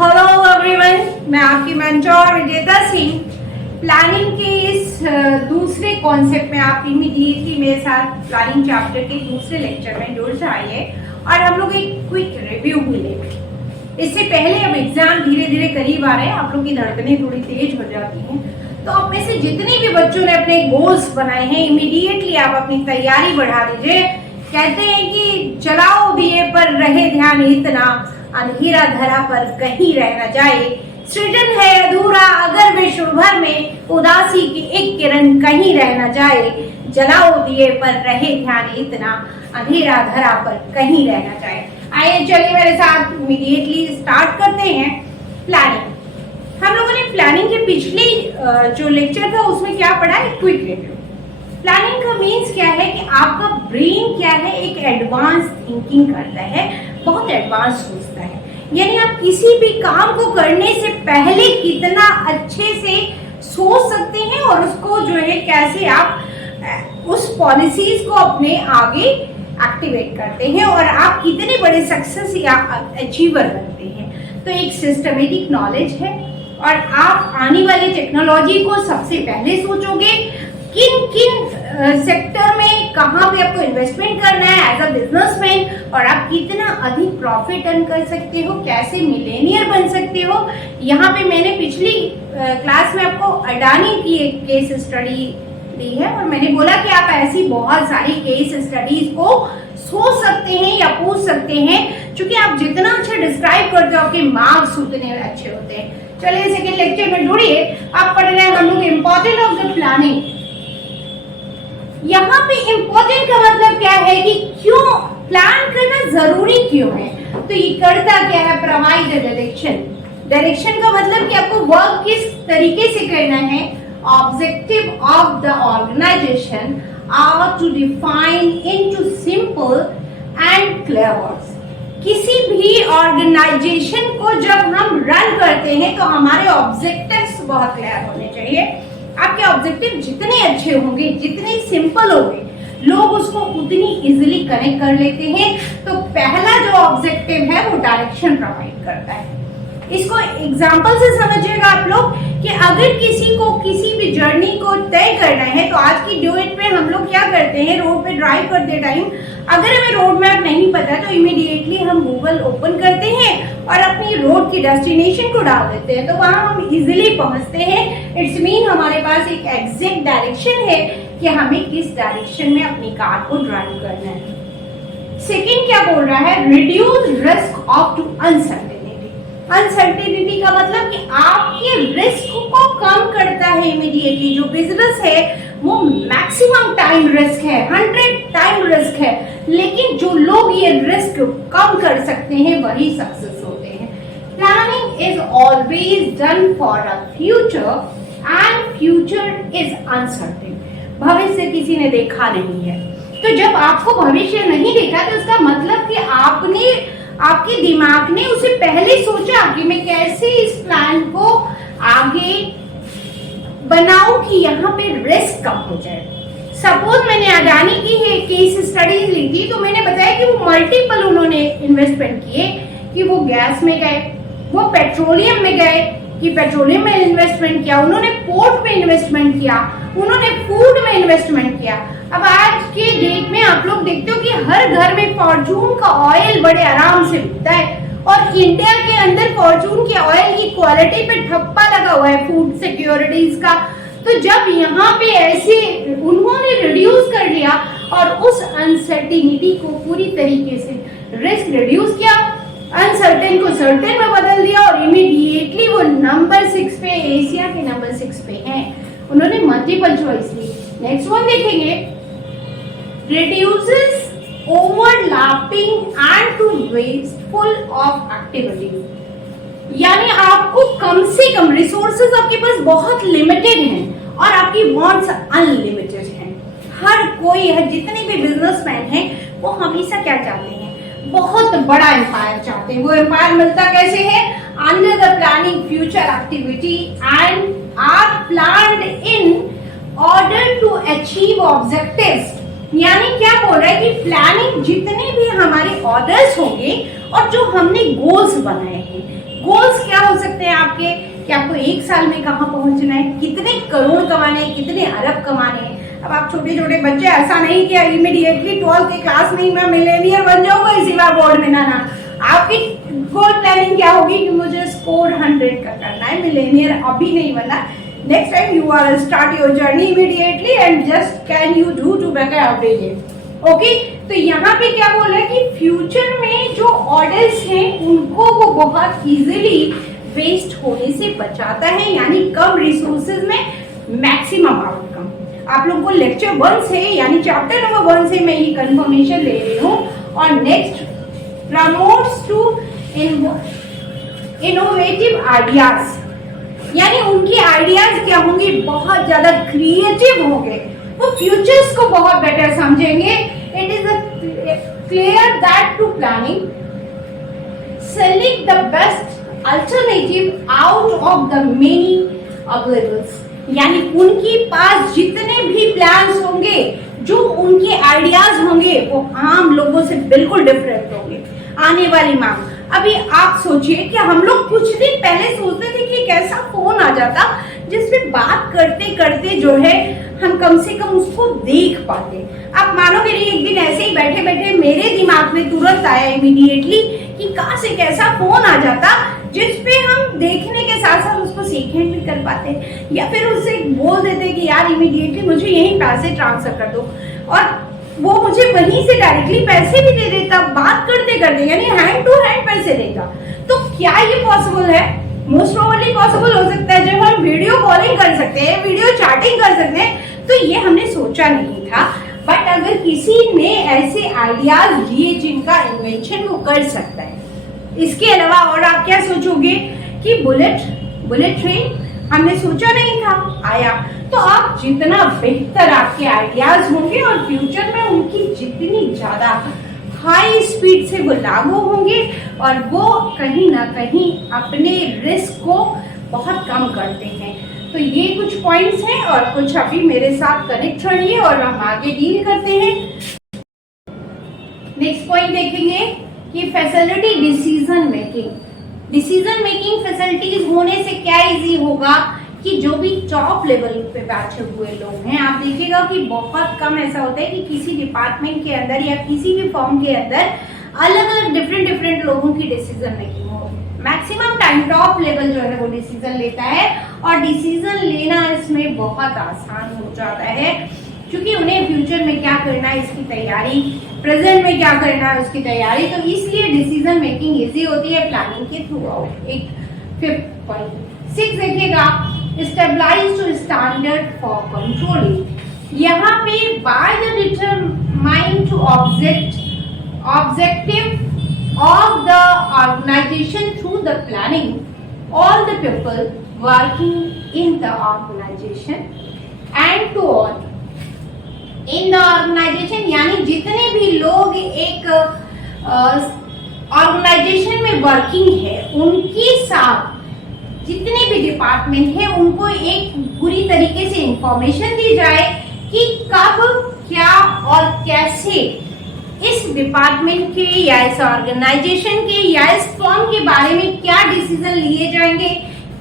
Hello everyone, मैं आपकी mentor विजेता सिंह। प्लानिंग के इस दूसरे कॉन्सेप्ट में आप इमीडिएटली मेरे साथ प्लानिंग चैप्टर के दूसरे लेक्चर में जुड़ जाइए और हम लोग एक क्विक रिव्यू भी लेंगे। इससे पहले अब एग्जाम धीरे धीरे करीब आ रहे हैं, आप लोग की धड़कनें थोड़ी तेज हो जाती हैं, तो आप में से जितने भी बच्चों ने अपने गोल्स बनाए हैं इमीडिएटली आप अपनी तैयारी बढ़ा दीजिए। कहते हैं कि चलाओ दिए पर रहे ध्यान इतना, अंधेरा धरा पर कहीं रह न जाए। सृजन है अधूरा अगर विश्व भर में उदासी की एक किरण कहीं रह न जाए। जलाओ दिए पर रहे ध्यान इतना, अंधेरा धरा पर कहीं रह न जाए। आइए चलिए मेरे साथ इमीडिएटली स्टार्ट करते हैं प्लानिंग। हम लोगों ने प्लानिंग के पिछले जो लेक्चर था उसमें क्या पढ़ा है, क्विक रिव्यू। प्लानिंग का मीन्स क्या है कि आपका ब्रेन क्या है, एक एडवांस थिंकिंग करता है, बहुत एडवांस सोचता है। यानी आप किसी भी काम को करने से पहले कितना अच्छे से सोच सकते हैं और उसको जो है कैसे आप उस पॉलिसीज को अपने आगे एक्टिवेट करते हैं और आप कितने बड़े सक्सेस या अचीवर बनते हैं। तो एक सिस्टमेटिक नॉलेज है और आप आने वाली टेक्नोलॉजी को सबसे पहले सोचोगे, किन किन सेक्टर में कहाँ पे आपको इन्वेस्टमेंट करना है एज अ बिजनेसमैन और आप कितना अधिक प्रॉफिट अर्न कर सकते हो, कैसे मिलेनियर बन सकते हो। यहाँ पे मैंने पिछली क्लास में आपको अडानी की एक केस स्टडी दी है और मैंने बोला कि आप ऐसी बहुत सारी केस स्टडीज को सोच सकते हैं या पूछ सकते हैं, क्योंकि आप जितना अच्छा डिस्क्राइब करते हो आपके मार्क्स उतने अच्छे होते हैं। चलिए सेकेंड लेक्चर में जुड़िए। आप पढ़ रहे हैं हम लोग इम्पोर्टेंट ऑफ द प्लानिंग। यहाँ पे इम्पोर्टेंट का मतलब क्या है कि क्यों प्लान करना जरूरी क्यों है। तो ये करता क्या है, प्रोवाइड डायरेक्शन। डायरेक्शन का मतलब कि आपको वर्क किस तरीके से करना है। Objective of the organization are to define into simple and clear words. किसी भी ऑर्गेनाइजेशन को जब हम रन करते हैं तो हमारे ऑब्जेक्टिव्स बहुत क्लियर होने चाहिए। आपके ऑब्जेक्टिव जितने अच्छे होंगे, जितने सिंपल होंगे, लोग उसको उतनी इजीली कनेक्ट कर लेते हैं। तो पहला जो ऑब्जेक्टिव है वो डायरेक्शन प्रोवाइड करता है। इसको एग्जांपल से समझिएगा आप लोग कि अगर किसी को किसी भी जर्नी को तय करना है तो आज की डेट में हम लोग क्या करते हैं, रोड पे ड्राइव करते टाइम अगर हमें रोड मैप नहीं पता तो इमीडिएटली हम गूगल ओपन करते हैं और अपनी रोड की डेस्टिनेशन को डाल देते हैं, तो वहां हम इजीली पहुंचते हैं। इट्स मीन हमारे पास एक एग्जैक्ट डायरेक्शन है कि हमें किस डायरेक्शन में अपनी कार को ड्राइव करना है। सेकेंड क्या बोल रहा है, reduce risk of to uncertainty. Uncertainty का मतलब कि आपके रिस्क को कम करता है। इमीडिएटली जो बिजनेस है वो मैक्सिमम टाइम रिस्क है, 100 टाइम रिस्क है, लेकिन जो लोग ये रिस्क कम कर सकते हैं वही सक्सेस होते हैं। Planning is always done for a future and future is uncertain. भविष्य किसी ने देखा नहीं है, तो जब आपको भविष्य नहीं देखा तो उसका मतलब कि आपके दिमाग ने उसे पहले सोचा कि मैं कैसे इस प्लान को आगे बनाऊं कि यहाँ पे रिस्क कम हो जाए। सपोज मैंने अडानी की केस स्टडीज ली थी तो मैंने बताया कि वो मल्टीपल उन्होंने इन्वेस्टमेंट किए, कि वो गैस में गए, वो पेट्रोलियम में गए कि पेट्रोलियम में इन्वेस्टमेंट किया, उन्होंने पोर्ट में इन्वेस्टमेंट किया, उन्होंने फूड में इन्वेस्टमेंट किया। अब आज के डेट में आप लोग देखते हो कि हर घर में फॉर्चून का ऑयल बड़े आराम से बिकता है और इंडिया के अंदर फॉर्चून के ऑयल की क्वालिटी पे ठप्पा लगा हुआ है फूड सिक्योरिटीज का। तो जब यहाँ पे ऐसे उन्होंने रिड्यूस कर दिया और उस अनसर्टेनिटी को पूरी तरीके से रिस्क रिड्यूस किया, अनसर्टेन को सर्टेन में बदल दिया और इमीडिएटली वो नंबर 6 पे, एशिया के नंबर 6 पे हैं। उन्होंने मल्टीपल चॉइस ली। नेक्स्ट वन देखेंगे, reduces overlapping and to wasteful of activities। यानी आपको कम से कम रिसोर्सेज आपके पास बहुत लिमिटेड हैं और आपकी वांट्स अनलिमिटेड हैं। हर कोई है, जितने भी बिजनेसमैन हैं वो हमेशा क्या चाहते हैं, बहुत बड़ा एम्पायर चाहते हैं। वो एम्पायर मिलता कैसे है, under the planning future activity and are planned in order to achieve objectives यानी क्या बोल रहा है कि प्लानिंग जितने भी हमारे ऑर्डर्स होंगे और जो हमने गोल्स बनाए हैं, गोल्स क्या हो सकते हैं आपके, कि आपको एक साल में कहाँ पहुंचना है, कितने करोड़ कमाने हैं, कितने अरब कमाने हैं। अब आप छोटे छोटे बच्चे, ऐसा नहीं कि इमीडिएटली 12th की क्लास में ही मैं मिलेनियर बन जाऊंगा इसी बार बोर्ड में, ना आपकी गोल प्लानिंग क्या होगी कि मुझे स्कोर 100 का करना है, मिलेनियर अभी नहीं बनना, next time you are start your journey immediately and just can you do to better average. Okay, तो यहाँ पे क्या बोल रहा है कि फ्यूचर में जो ऑर्डर्स हैं उनको वो बहुत इजीली वेस्ट होने से बचाता है, यानी कम रिसोर्सेज में मैक्सिमम आउटकम। आप लोगों को लेक्चर 1 से यानी चैप्टर नंबर 1 से मैं ये कंफर्मेशन ले रही हूँ। और next, promotes to innovative ideas, यानी उनके आइडियाज क्या होंगे, बहुत ज्यादा क्रिएटिव होंगे, वो फ्यूचर्स को बहुत बेटर समझेंगे। It is clear that to planning select the best alternative out of the many availables, यानी उनके पास जितने भी प्लान्स होंगे, जो उनके आइडियाज होंगे वो आम लोगों से बिल्कुल डिफरेंट होंगे। आने वाली मांग, अभी आप सोचिए कि हम लोग कुछ दिन पहले सोचते थे कि एक ऐसा फोन आ जाता जिसमें बात करते करते जो है हम कम से कम उसको देख पाते। आप मानोगे नहीं, एक दिन ऐसे ही बैठे बैठे मेरे दिमाग में तुरंत आया इमीडिएटली कि काश एक ऐसा फोन आ जाता जिसपे हम देखने के साथ साथ उसको सेकेंड भी कर पाते, या फिर उससे बोल देते कि यार इमीडिएटली मुझे यही पैसे ट्रांसफर कर दो, और वो मुझे वहीं से डायरेक्टली पैसे भी दे देता बात करते करते, यानी हैंड टू हैंड पैसे देगा। तो क्या ये पॉसिबल है? मोस्ट प्रोबेबली पॉसिबल हो सकता है, जब हम वीडियो कॉलिंग कर सकते हैं, वीडियो चैटिंग कर सकते हैं, तो ये हमने सोचा नहीं था। बट अगर किसी ने ऐसे आइडियाज लिए जिनका इन्वेंशन वो कर सकता है, इसके अलावा और आप क्या सोचोगे कि बुलेट ट्रेन हमने सोचा नहीं था, आया। तो आप जितना बेहतर आपके आइडियाज होंगे और फ्यूचर में उनकी जितनी ज्यादा हाई स्पीड से वो लागू होंगे और वो कहीं ना कहीं अपने रिस्क को बहुत कम करते हैं। तो ये कुछ पॉइंट्स हैं और कुछ अभी मेरे साथ कनेक्ट रहिए और हम आगे डील करते हैं। नेक्स्ट पॉइंट देखेंगे कि फैसिलिटी डिसीजन मेकिंग फैसिलिटीज होने से क्या इजी होगा कि जो भी टॉप लेवल पे बैठे हुए लोग हैं, आप देखिएगा कि बहुत कम ऐसा होता है कि किसी डिपार्टमेंट के अंदर या किसी भी फॉर्म के अंदर अलग अलग डिफरेंट लोगों की डिसीजन मेकिंग हो। मैक्सिमम टाइम टॉप लेवल जो है वो डिसीजन लेता है और डिसीजन लेना इसमें बहुत आसान हो जाता है, क्योंकि उन्हें फ्यूचर में क्या करना है इसकी तैयारी, प्रेजेंट में क्या करना है उसकी तैयारी, तो इसलिए डिसीजन मेकिंग इजी होती है प्लानिंग के थ्रू आउट। एक 5th पॉइंट 6 देखिएगा, stabilize to standard for controlling. यहाँ पे by the determined to objective of the organization through the planning, all the people working in the organization and to all in the organization, यानी जितने भी लोग एक organisation में working है उनके साथ जितने भी डिपार्टमेंट है उनको एक पूरी तरीके से इंफॉर्मेशन दी जाए कि कब क्या और कैसे इस डिपार्टमेंट के या इस ऑर्गेनाइजेशन के या इस फॉर्म के बारे में क्या डिसीजन लिए जाएंगे,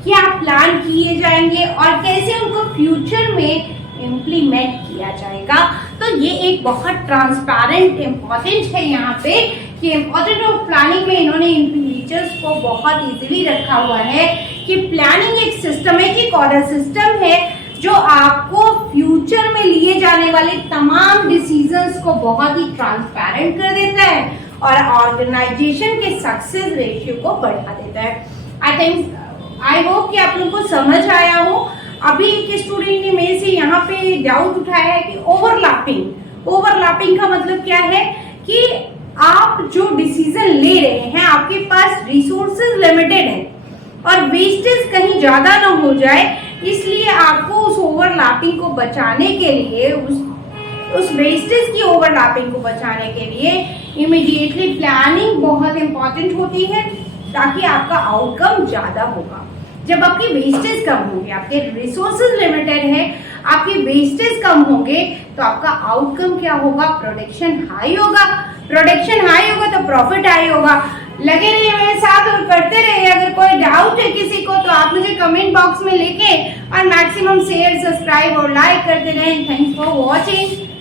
क्या प्लान किए जाएंगे और कैसे उनको फ्यूचर में इम्प्लीमेंट किया जाएगा। तो ये एक बहुत ट्रांसपेरेंट इम्पोर्टेंट है यहाँ पे कि इम्पोर्टेंट ऑफ प्लानिंग में इन्होंने इन फीचर्स को बहुत इजीली रखा हुआ है कि प्लानिंग एक सिस्टमेटिक ऑर्डर सिस्टम है जो आपको फ्यूचर में लिए जाने वाले तमाम डिसीजंस को बहुत ही ट्रांसपेरेंट कर देता है और ऑर्गेनाइजेशन के सक्सेस रेशियो को बढ़ा देता है। आई होप कि आप लोगों को समझ आया हो। अभी एक स्टूडेंट ने मेरे से यहाँ पे डाउट उठाया है कि ओवरलैपिंग का मतलब क्या है कि आप जो डिसीजन ले रहे हैं आपके पास रिसोर्सेज लिमिटेड है और वेस्टेज कहीं ज्यादा ना हो जाए, इसलिए आपको उस ओवरलैपिंग को बचाने के लिए उस वेस्टेज की ओवरलैपिंग को बचाने के लिए इमीडिएटली प्लानिंग बहुत इंपॉर्टेंट होती है ताकि आपका आउटकम ज्यादा होगा। जब आपकी वेस्टेज कम होगी, आपके रिसोर्सेज लिमिटेड है, आपकी वेस्टेज कम होंगे, तो आपका आउटकम क्या होगा? प्रोडक्शन हाई होगा। प्रोडक्शन हाई होगा तो प्रॉफिट हाई होगा। लगे रहिए मेरे साथ और करते रहिए। अगर कोई डाउट है किसी को तो आप मुझे कमेंट बॉक्स में लिखें और मैक्सिमम शेयर, सब्सक्राइब और लाइक करते रहें। Thanks for watching.